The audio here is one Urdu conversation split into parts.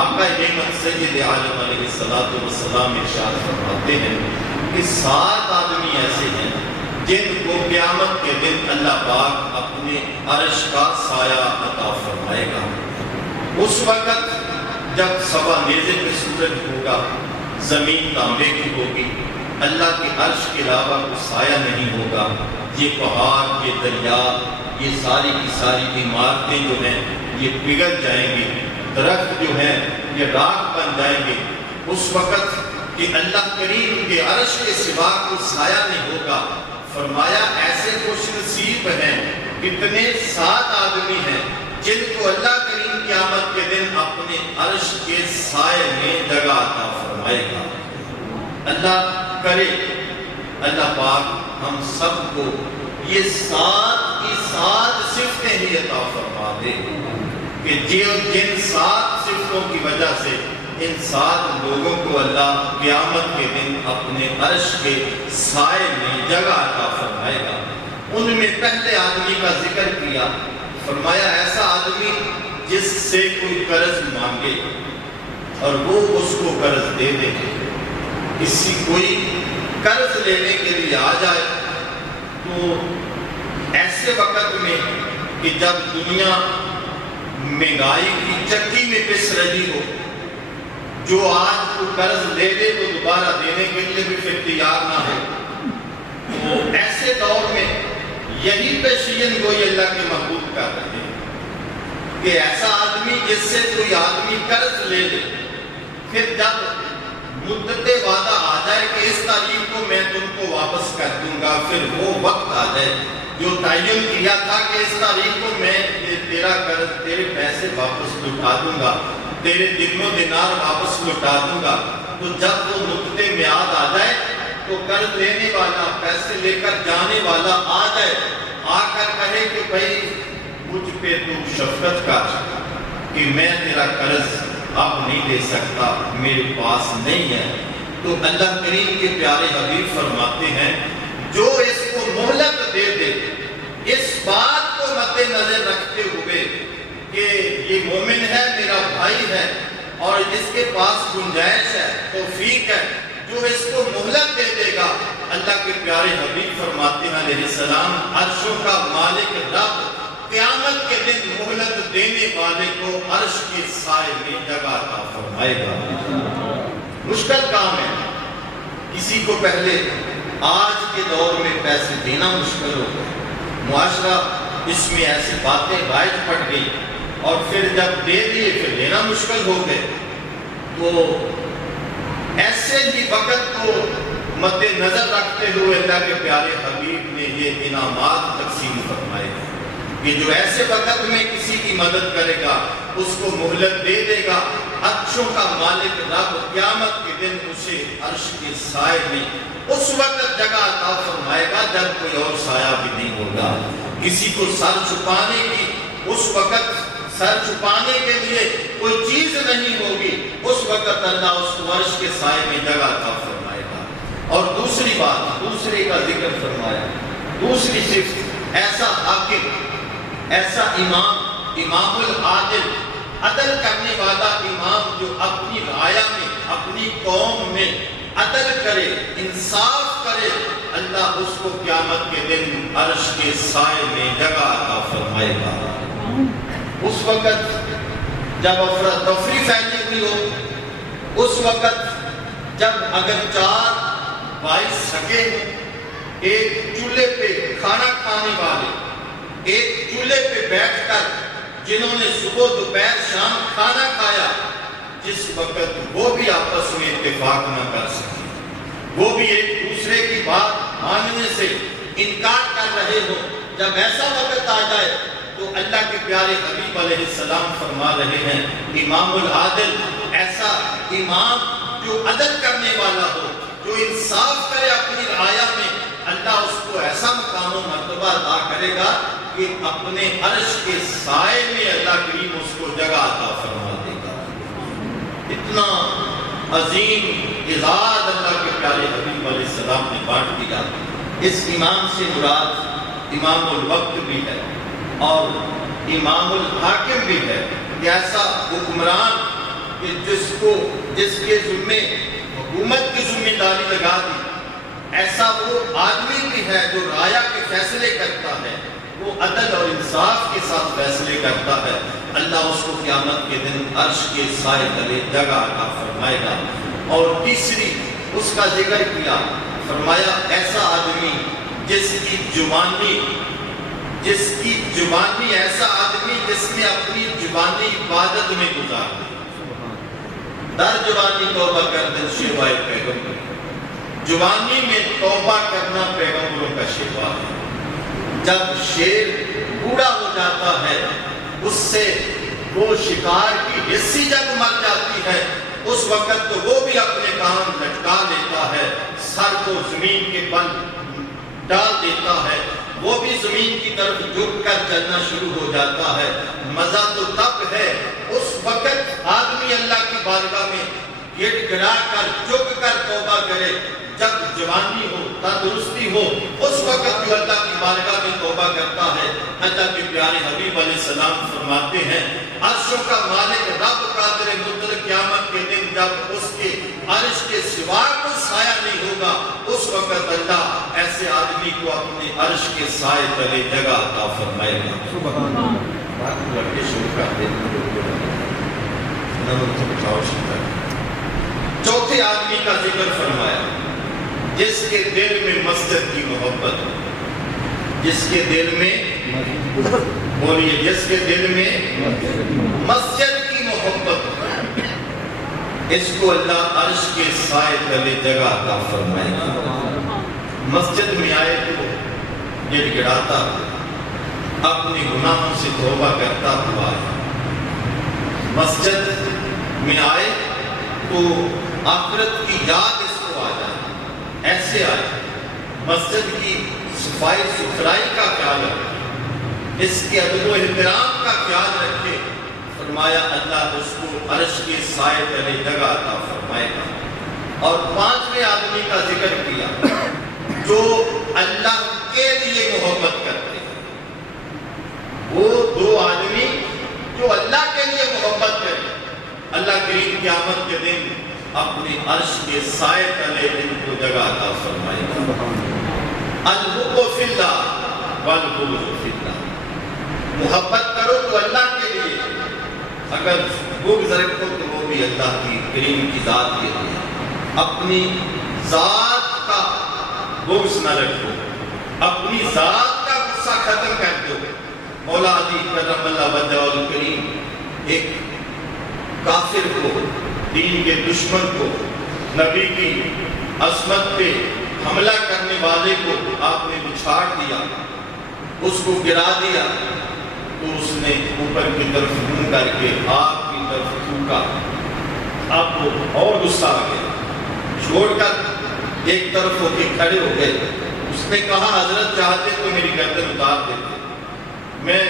آقا نعمت سید عالم علیہ السلام ارشاد فرماتے ہیں کہ 7 آدمی ایسے ہیں جن کو قیامت کے دن اللہ پاک اپنے عرش کا سایہ عطا فرمائے گا۔ اس وقت جب سوا نیزے پہ سورج ہوگا، زمین تانبے کی ہوگی، اللہ کے عرش کے علاوہ کوئی سایہ نہیں ہوگا، یہ پہاڑ، یہ دریا، یہ ساری کی ساری عمارتیں جو ہیں یہ پگھل جائیں گی، درخت جو ہیں یہ راکھ بن جائیں گے۔ اس وقت کہ اللہ کریم کے عرش کے سوا کوئی سایہ نہیں ہوگا، فرمایا ایسے خوش نصیب ہیں، کتنے 7 آدمی ہیں جن کو اللہ کریم قیامت کے دن اپنے عرش کے سائے میں جگہ عطا فرمائے گا۔ اللہ کرے اللہ پاک ہم سب کو یہ 7 کی 7 صفتیں ہی عطا فرما دے کہ جن 7 صفتوں کی وجہ سے ان 7 لوگوں کو اللہ قیامت کے دن اپنے عرش کے سائے میں جگہ عطا فرمائے گا۔ ان میں پہلے آدمی کا ذکر کیا، فرمایا ایسا آدمی جس سے کوئی قرض مانگے اور وہ اس کو قرض دے دے، کسی کوئی قرض لینے کے لیے آ جائے تو ایسے وقت میں کہ جب دنیا مہنگائی کی چکی میں پس رہی ہو، جو آج کو قرض لے لے تو دوبارہ دینے کے لیے بھی پھر تیار نہ ہو، تو ایسے دور میں یہی پیشین گوئی اللہ کے محبوب کر رہے ہیں کہ ایسا آدمی جس سے کوئی آدمی قرض لے لے، پھر جب مدت وعدہ آ جائے کہ اس تاریخ کو میں تم کو واپس کر دوں گا، پھر وہ وقت آ جائے جو تعین کیا تھا کہ اس تاریخ کو میں تیرا قرض، تیرے پیسے واپس لوٹا دوں گا، تیرے دن و دینار واپس لوٹا دوں گا، تو جب وہ مدت میعاد آ جائے تو قرض لینے والا، پیسے لے کر جانے والا آ جائے، آ کر کہے کہ بھائی مجھ پہ تو شفقت کر کہ میں تیرا قرض اب نہیں دے سکتا، میرے پاس نہیں ہے، تو اللہ کریم کے پیارے حبیب فرماتے ہیں جو اس کو مہلت دے دے، اس بات کو مد نظر رکھتے ہوئے کہ یہ مومن ہے، میرا بھائی ہے اور اس کے پاس گنجائش ہے، توفیق ہے، جو اس کو مہلت دے دے گا، اللہ کے پیارے حبیب فرماتے ہیں علیہ السلام عرشوں کا مالک رب قیامت کے دن مہلت دینے والے کو عرش کے سائے میں جگہ عطا فرمائے گا۔ مشکل کام ہے، کسی کو پہلے آج کے دور میں پیسے دینا مشکل ہو گیا، معاشرہ اس میں ایسی باتیں رائج پڑ گئی اور پھر جب دے دیے پھر دینا مشکل ہو گئے، تو ایسے ہی وقت کو مد نظر رکھتے ہوئے اللہ کے پیارے حبیب نے یہ انعامات تقسیم فرمائے کہ جو ایسے وقت میں کسی کی مدد کرے گا اس کو مہلت دے دے گا، عرشوں کا مالک رب قیامت کے دن اسے عرش کے سائے میں اس وقت جگہ عطا فرمائے گا جب کوئی اور سایہ بھی نہیں ہوگا۔ کسی کو سر چھپانے کی اس وقت سر چھپانے کے لیے کوئی چیز نہیں ہوگی، اس وقت اللہ اس کو عرش کے سائے میں جگہ عطا فرمائے گا۔ اور دوسری بات، دوسرے کا ذکر فرمایا، دوسری صفت ایسا حاکم، ایسا امام العادل، عدل کرنے والا امام جو اپنی رعایا میں، اپنی قوم میں عدل کرے، انصاف کرے، اللہ اس کو قیامت کے دن عرش کے سائے میں جگہ عطا فرمائے گا۔ اس وقت جب افراتفری پھیلی ہوئی ہو، اس وقت جب اگر 4 بھائی سگے ہوں، ایک چولہے پہ کھانا کھانے والے، ایک چولہے پہ بیٹھ کر جنہوں نے صبح دوپہر شام کھانا کھایا، جس وقت وہ بھی آپس میں اتفاق نہ کر سکے، وہ بھی ایک دوسرے کی بات ماننے سے انکار کر رہے ہو، جب ایسا وقت آ جائے تو اللہ کے پیارے حبیب علیہ السلام فرما رہے ہیں امام العادل، ایسا امام جو عدل کرنے والا ہو، جو انصاف کرے اپنی رعایا میں، اللہ اس کو ایسا مقام و مرتبہ عطا کرے گا کہ اپنے عرش کے سائے میں اللہ کریم اس کو جگہ عطا فرما دے گا۔ اتنا عظیم اعزاز اللہ کے پیارے حبیب علیہ السلام نے بانٹ دیا۔ اس امام سے مراد امام الوقت بھی ہے اور امام الحاکم بھی ہے، کہ ایسا حکمران کہ جس کے ذمے حکومت کی ذمہ داری لگا دی، ایسا وہ آدمی بھی ہے جو رایا کے فیصلے کرتا ہے، وہ عدل اور انصاف کے ساتھ فیصلے کرتا ہے، اللہ اس کو قیامت کے دن عرش کے سائے تلے جگہ عطا فرمائے گا۔ اور تیسری اس کا ذکر کیا، فرمایا ایسا آدمی جس کی زبانی ایسا آدمی جس نے اپنی زبانی عبادت میں گزار دی، در زبانی توبہ کر دل شیوائے پیغمبر، زبانی میں توبہ کرنا پیغمبروں کا شیوا ہے۔ جب شیر بوڑھا ہو جاتا ہے، اس سے وہ شکار کی حصی جب مر جاتی ہے، اس وقت تو وہ بھی اپنے کان لٹکا لیتا ہے، سر کو زمین کے بل ڈال دیتا ہے، وہ بھی زمین کی طرف جھک کر چلنا شروع ہو جاتا ہے۔ مزہ تو تب ہے اس وقت آدمی اللہ کی بارگاہ میں گڑ گڑا کر جھک کر توبہ کرے، جب جوانی ہو، تندرستی ہو، اس وقت جو اللہ کی بارگاہ میں توبہ کرتا ہے۔ اللہ کے پیارے حبیب علیہ السلام فرماتے ہیں، عرشوں کا مالک رب قادر مطلق قیامت کے دن جب اس کے عرش کے سوا کوئی سایہ نہیں ہوگا، اس وقت اللہ ایسے آدمی کو اپنے عرش کے سائے تلے جگہ عطا فرمائے گا۔ سبحان اللہ۔ بات لڑکے شروع کر دیں، چوتھے آدمی کا ذکر فرمایا، جس کے دل میں مسجد کی محبت ہو، جس کے دل میں بولیے، جس کے دل میں مسجد کی محبت ہو، اس کو اللہ عرش کے سائے تلے جگہ عطا فرمائے گا۔ مسجد میں آئے تو گڑ گڑاتا اپنے گناہوں سے توبہ کرتا ہوا ہے، مسجد میں آئے تو آخرت کی یاد اس کو آ جائے، ایسے آئے، مسجد کی صفائی ستھرائی کا خیال رکھے، اس کے ادب و احترام کا خیال رکھے، فرمایا اللہ اس کو عرش کے سائے تلے جگہ عطا فرمائے گا۔ اور پانچویں آدمی کا ذکر کیا، جو اللہ کے لیے محبت کرتے ہیں، وہ دو آدمی جو اللہ کے لیے محبت کریں، اللہ کریم قیامت کے دن اپنے عرش کے سائے تلے ان کو جگہ عطا فرمائے گا۔ الحب فی اللہ والبغض فی اللہ، محبت کرو تو اللہ کے لیے، اگر بغض رکھو تو وہ بھی اللہ کی کریم کی ذات کے لیے۔ اپنی ذات کا بغض نہ رکھو، اپنی ذات کا غصہ ختم کر دو۔ مولا علی کرم اللہ وجہہ الکریم ایک کافر کو، دین کے دشمن کو، نبی کی عظمت پہ حملہ کرنے والے کو آپ نے بچھاڑ دیا، اس کو گرا دیا، تو اس نے اوپر کی طرف منہ کر کے آگ کی طرف تھوکا۔ آپ کو اور غصہ آ گیا، چھوڑ کر ایک طرف ہو کے کھڑے ہو گئے۔ اس نے کہا حضرت چاہتے تو میری گردن اتار دیتے، میں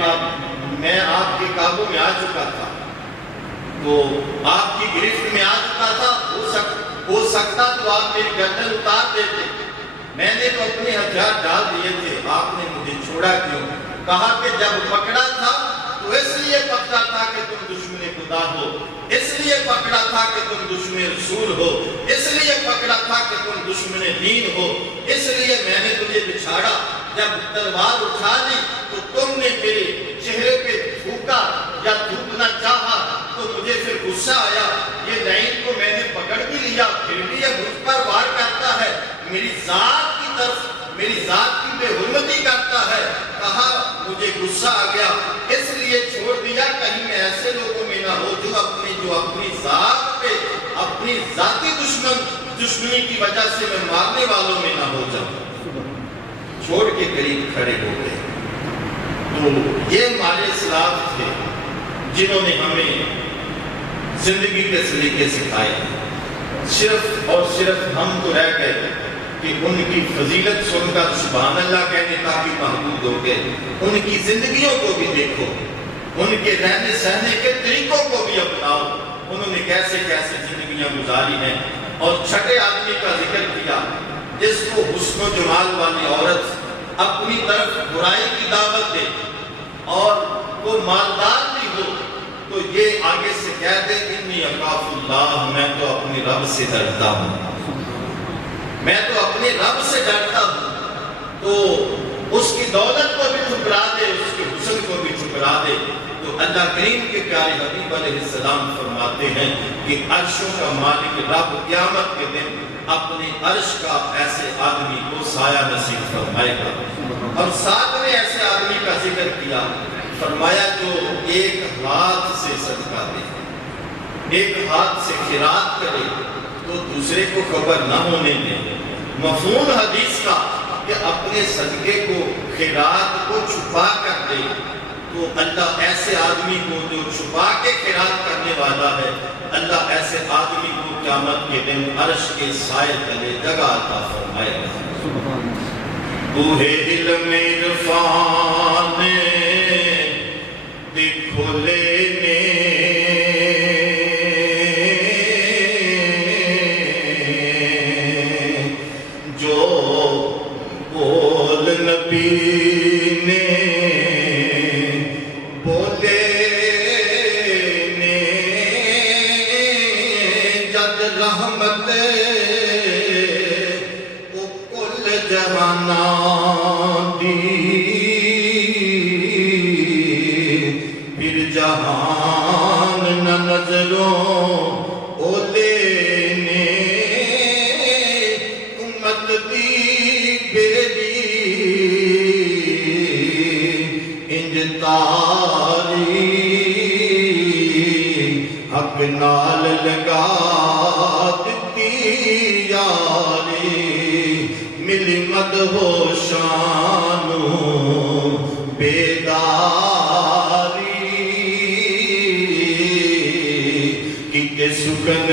آپ کے قابو میں آ چکا تھا، تو آپ کی گرفت میں آ چکا تھا، ہو سکتا تو آپ میری گردن اتار دیتے، میں نے تو اپنے ہتھیار ڈال دیے تھے، آپ نے مجھے چھوڑا کیوں؟ کہا کہ جب پکڑا تھا تو اس لیے پکڑا تھا کہ تم دشمن خدا ہو، اس لیے پکڑا تھا کہ تم دشمن رسول ہو، اس لیے پکڑا تھا کہ تم دشمن دین ہو، اس لیے میں نے تجھے بچھاڑا۔ جب تلوار اٹھا لی تو تم نے میرے چہرے پہ تھوکا یا تھوکنا چاہا، تو مجھے پھر غصہ آیا، یہ لعین کو میں نے پکڑ بھی لیا، پھر بھی یہ مجھ پر وار کرتا ہے، میری ذات کی طرف، میری ذات کی بے حرمتی کرتا ہے۔ کہا مجھے غصہ آ گیا، اس لیے چھوڑ دیا، کہیں میں ایسے لوگوں میں نہ ہو جو اپنی ذات پہ، اپنی ذاتی دشمنی کی وجہ سے میں مارنے والوں میں نہ ہو جاؤں۔ چھوڑ کے قریب کھڑے ہو گئے۔ تو یہ ہمارے اسلاف تھے جنہوں نے ہمیں زندگی کے سلیقے سکھائے، صرف اور صرف ہم تو رہ گئے کہ ان کی فضیلت سن کر سبحان اللہ کہنے تاکہ محدود ہو گئے۔ ان کی زندگیوں کو بھی دیکھو، ان کے رہنے سہنے کے طریقوں کو بھی اپناؤ، انہوں نے کیسے کیسے زندگیاں گزاری ہیں۔ اور چھٹے آدمی کا ذکر کیا، جس کو حسن و جمال والی عورت اپنی طرف برائی کی دعوت دے اور وہ مالدار بھی ہو، تو یہ آگے سے کہہ دے انی انی اخاف اللہ، میں تو اپنے رب سے ڈرتا ہوں، میں تو اپنے رب سے ڈرتا ہوں۔ تو اس کی دولت کو بھی ٹھکرا دے، اس کے حسن کو بھی ٹھکرا دے، تو اللہ کریم کے پیارے حبیب علیہ السلام فرماتے ہیں کہ عرشوں کا مالک رب قیامت کے دن اپنے عرش کا ایسے آدمی کو سایہ نصیب فرمائے گا۔ اور ساتھ میں ایسے آدمی کا ذکر کیا، فرمایا جو ایک ہاتھ سے صدقہ دے، ایک ہاتھ سے خیرات کرے تو دوسرے کو خبر نہ ہونے دے۔ مفہوم حدیث کا کہ اپنے صدقے کو، خیرات کو چھپا کر دے، تو اللہ ایسے آدمی کو جو چھپا کے خیرات کرنے والا ہے، اللہ ایسے آدمی کو قیامت کے دن عرش کے سائے تلے جگہ عطا فرمائے گا۔ کوہ علم عرفان کھلے جو بول نبی نے بولے نے، جد رحمت کو کل جہانا دی، پھر جہان نہ نظروں اولے نے، امت دی بیری انج تاری، حق نال لگا دتی یاری، ملی مدح و شانو بیداری، کتے سکن